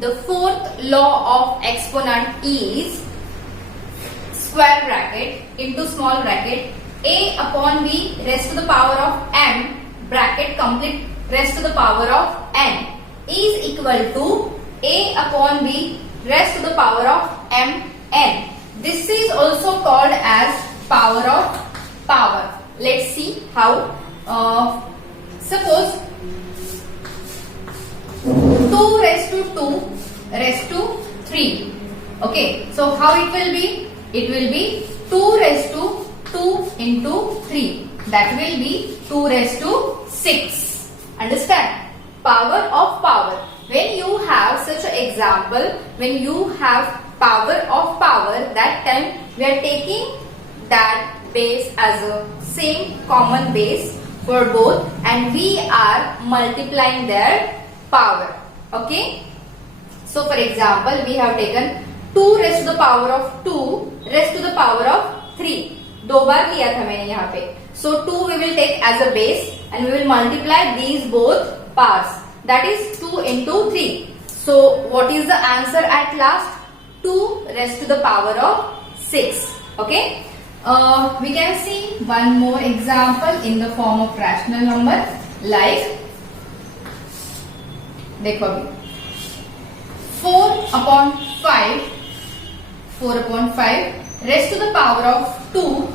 the fourth law of exponent is square bracket into small bracket a upon b raised to the power of m bracket complete raised to the power of n is equal to a upon b raised to the power of m n. This is also called as power of power. Let's see how. Suppose 2 raised to 2 raised to 3. Okay, so how it will be? It will be 2 raised to 2 into 3. That will be 2 raised to 6. Understand? Power of power. When you have such an example, when you have power of power, that time we are taking that base as a same common base for both and we are multiplying their power. Okay. So for example, we have taken 2 raised to the power of 2 raised to the power of 3. दो बार लिया था मैंने यहाँ पे. So 2 we will take as a base and we will multiply these both powers. That is 2 into 3. So what is the answer at last? 2 raised to the power of 6. Okay. We can see one more example in the form of rational number like देखो अभी 4 upon 5 raised to the power of 2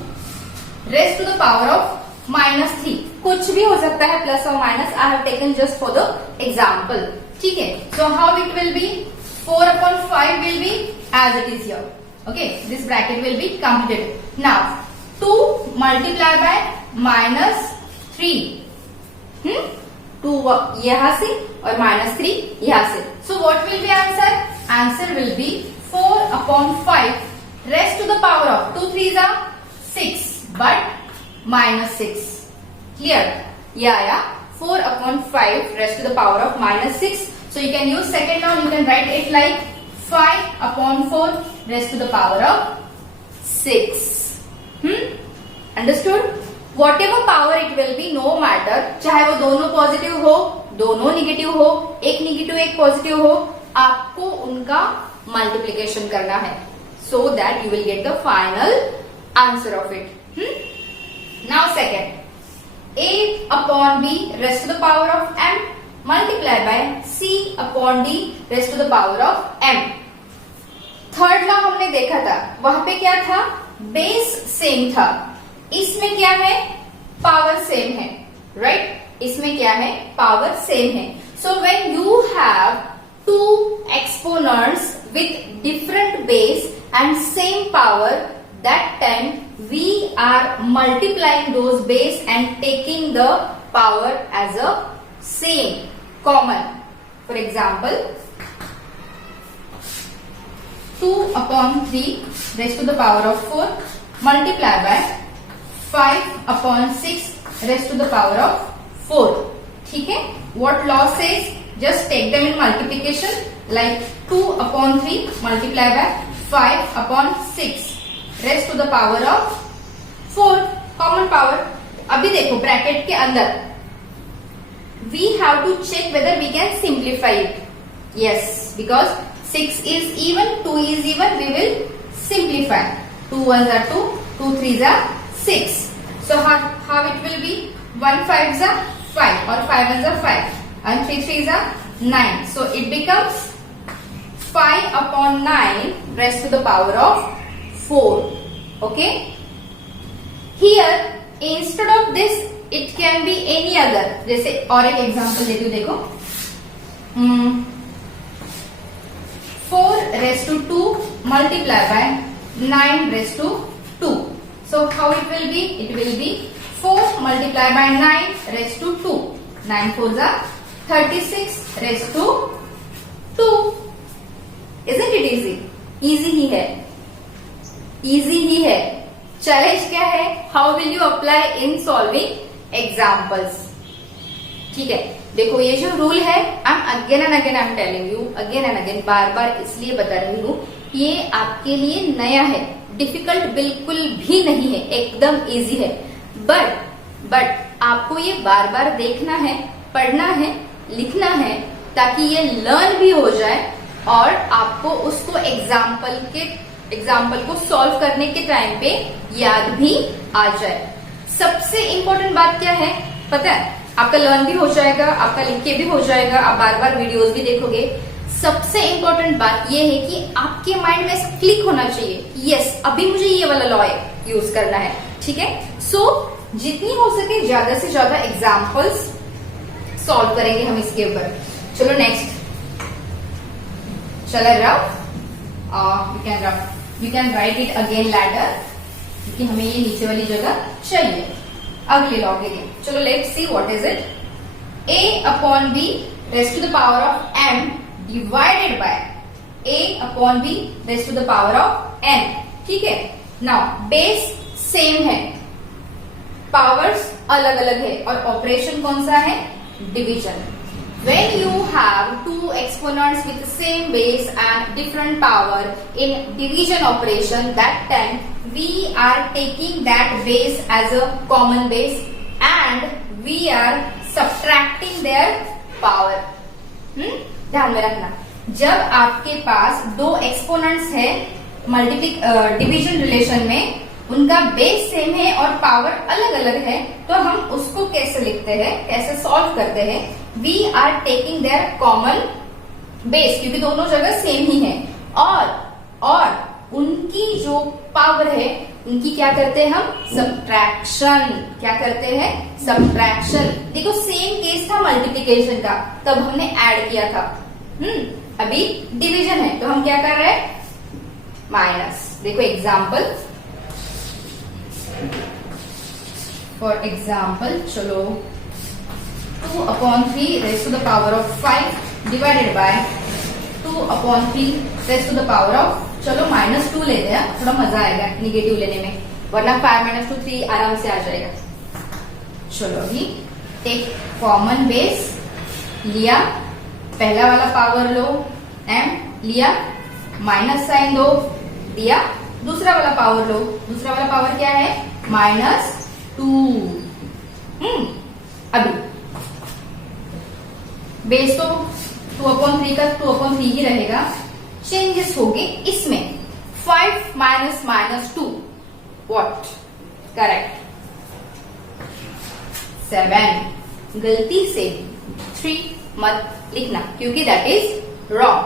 raised to the power of minus 3. कुछ भी हो सकता है plus और minus. I have taken just for the example. ठीक है. So how it will be? 4 upon 5 will be as it is here. Okay, this bracket will be completed. Now 2 multiplied by minus 3. 2 यहाँ से और minus 3 यहाँ से. So what will be answer? Answer will be 4 upon 5 raised to the power of 2 3s are 6 but minus 6. Clear? Yeah. 4 upon 5 raised to the power of minus 6. So you can use second now. You can write it like 5 upon 4 raised to the power of 6. Understood? Whatever power it will be, no matter, चाहे वो दोनों positive हो, दोनों negative हो, एक negative एक positive हो, आपको उनका मल्टीप्लिकेशन करना है, so that you will get the final answer of it. Now second, a upon b raised to the power of m multiplied by c upon d raised to the power of m. Third law हमने देखा था, वहां पे क्या था? Base same था. इसमें क्या है? पावर सेम है. राइट? इसमें क्या है? पावर सेम है. So when you have two exponents with different base and same power, that time we are multiplying those base and taking the power as a same common. For example 2 upon 3 raised to the power of 4 multiplied by 5 upon 6 raised to the power of 4. ठीक है? What law says? Just take them in multiplication like 2 upon 3 multiplied by 5 upon 6 raised to the power of 4. Common power. अभी देखो bracket के अंदर we have to check whether we can simplify it. Yes, because 6 is even, 2 is even, we will simplify. 2 1s are 2, 2 3s are 6. So how it will be? 1 5s are 5 or 5 1s are 5 and 3 3s are 9. So it becomes 5 upon 9 raised to the power of 4. Okay? Here instead of this it can be any other. जैसे और एक example देती हूँ, देखो 4 raised to 2 multiplied by 9 raised to 2. So how it will be? It will be 4 multiplied by 9 raised to 2. 9 4s are 36 raised to 2. Isn't it easy? Easy ही है. Easy ही है. Challenge क्या है? How will you apply in solving examples? ठीक है. देखो ये जो rule है, I'm again and again I'm telling you, again and again, बार बार इसलिए बता रही हूँ, ये आपके लिए नया है, डिफिकल्ट बिल्कुल भी नहीं है, एकदम इजी है. बट आपको ये बार बार देखना है, पढ़ना है, लिखना है, ताकि ये लर्न भी हो जाए और आपको उसको एग्जाम्पल को सॉल्व करने के टाइम पे याद भी आ जाए। सबसे इंपॉर्टेंट बात क्या है पता है? आपका लर्न भी हो जाएगा, आपका लिख के भी हो जाएगा, आप बार बार वीडियोस भी देखोगे। सबसे इंपॉर्टेंट बात यह है कि आपके माइंड में क्लिक होना चाहिए, यस अभी मुझे ये वाला लॉ यूज करना है, ठीक है। सो जितनी हो सके ज्यादा से ज्यादा एग्जाम्पल्स सॉल्व करेंगे हम इसके ऊपर। चलो नेक्स्ट, चलो rough, you can write it again ladder, क्योंकि हमें ये नीचे वाली जगह चाहिए अगले लॉ के लिए। चलो let's see what is it. a upon b raised to the power of m divided by a upon b raised to the power of n, ठीक है। नाउ बेस सेम है, पावर्स अलग अलग है और ऑपरेशन कौन सा है? Division. When you have two exponents with the same base and different power in division operation, that time we are taking that base as a common base and we are subtracting their power. ध्यान में रखना, जब आपके पास दो exponents है division relation में, उनका base same है और पावर अलग अलग है, तो हम उसको कैसे लिखते हैं, कैसे सॉल्व करते हैं? We are taking their common base, क्योंकि दोनों जगह सेम ही है, और उनकी जो पावर है उनकी क्या करते हैं हम? सब्ट्रैक्शन। क्या करते हैं? सब्ट्रैक्शन। देखो सेम केस था मल्टीप्लिकेशन का, तब हमने ऐड किया था। अभी डिवीजन है तो हम क्या कर रहे हैं? माइनस। देखो एग्जाम्पल, फॉर एग्जाम्पल चलो 2 upon 3 raised to the power of 5 divided by 2 upon 3 raised to the power of, चलो -2 लेते हैं, थोड़ा मजा आएगा निगेटिव लेने में, वरना 5 - 2 3 आराम से आ जाएगा। चलो अभी टेक कॉमन बेस, लिया पहला वाला पावर लो m, लिया माइनस साइन दो, दिया दूसरा वाला पावर लो, दूसरा वाला पावर क्या है? -2। अभी बेस तो 2/3 का 2/3 ही रहेगा, चेंजेस होंगे इसमें। 5 - -2 व्हाट? करेक्ट 7। गलती से 3 मत लिखना क्योंकि that is wrong.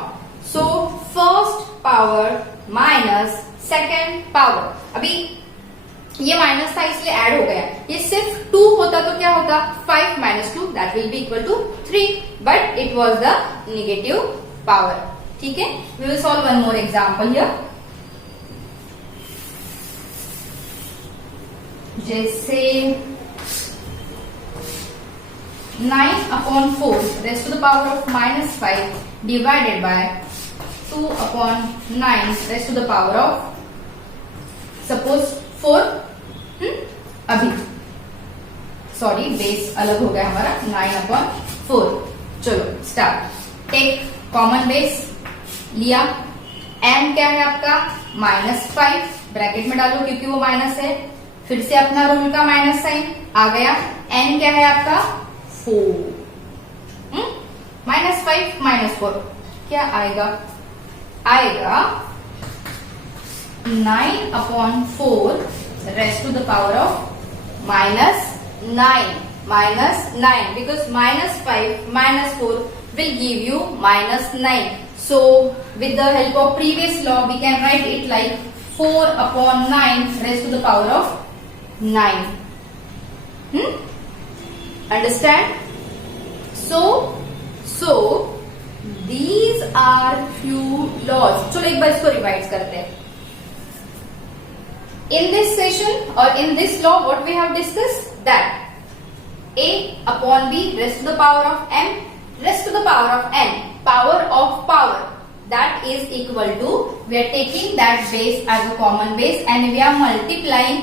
So first power minus second power, अभी ये माइनस था इसलिए ऐड हो गया, ये सिर्फ 2 होता तो क्या होता? 5 - 2 that will be equal to 3, but it was the negative power, ठीक है। We will solve one more example here. जैसे 9/4 raised to the power of -5 divided by 2/9 raised to the power of suppose 4। अभी sorry base अलग हो गया हमारा, 9/4। चलो start. Take common base, लिया m क्या है आपका? -5, ब्रैकेट में डालो क्योंकि वो माइनस है, फिर से अपना रूल का माइनस साइन आ गया। n क्या है आपका? 4। -5 - 4 क्या आएगा? आएगा 9/4 raised to the power of -9 because -5 - 4 will give you -9. So with the help of previous law we can write it like 4/9 raised to the power of 9. Understand? So these are few laws. चलो एक बार इसको revise करते हैं। In this session or in this law, what we have discussed, that a upon b raised to the power of m raised to the power of n, power of power, that is equal to, we are taking that base as a common base and we are multiplying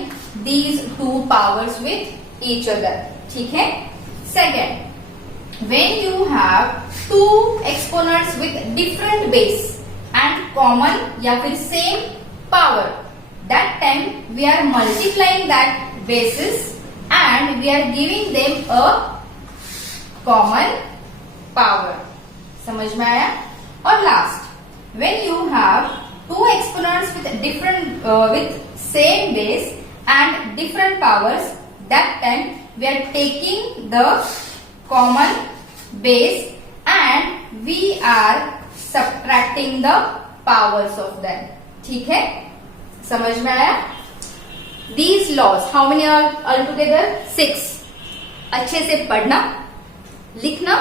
these two powers with each other, ठीक है। Second, when you have two exponents with different base and common या फिर same power, that time we are multiplying that bases and we are giving them a common power. समझ में आया? और last when you have two exponents with different with same base and different powers, that time we are taking the common base and we are subtracting the powers of them. ठीक है, समझ में आया? These laws, how many are altogether? 6. अच्छे से पढ़ना, लिखना,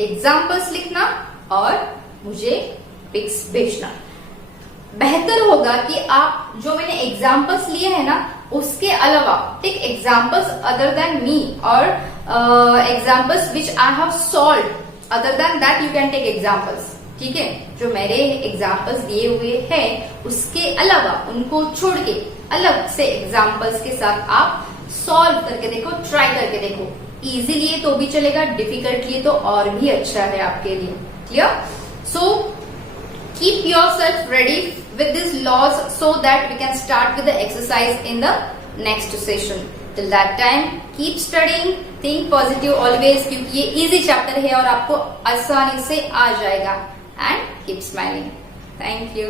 examples लिखना और मुझे पिक्स भेजना। बेहतर होगा कि आप जो मैंने एग्जाम्पल्स लिए हैं ना, उसके अलावा take examples other than me और examples which I have solved, other than that you can take examples. ठीक है, जो मेरे एग्जाम्पल्स दिए हुए हैं उसके अलावा उनको छोड़ के अलग से एग्जाम्पल्स के साथ आप सॉल्व करके देखो, ट्राई करके देखो। इजी लिए तो भी चलेगा, डिफिकल्ट लिए तो और भी अच्छा है आपके लिए। Clear? So keep yourself ready with these laws so that we can start with the exercise in the next session. Till that time, keep studying, think positive always, क्योंकि ये easy chapter है और आपको आसानी से आ जाएगा। And keep smiling. Thank you.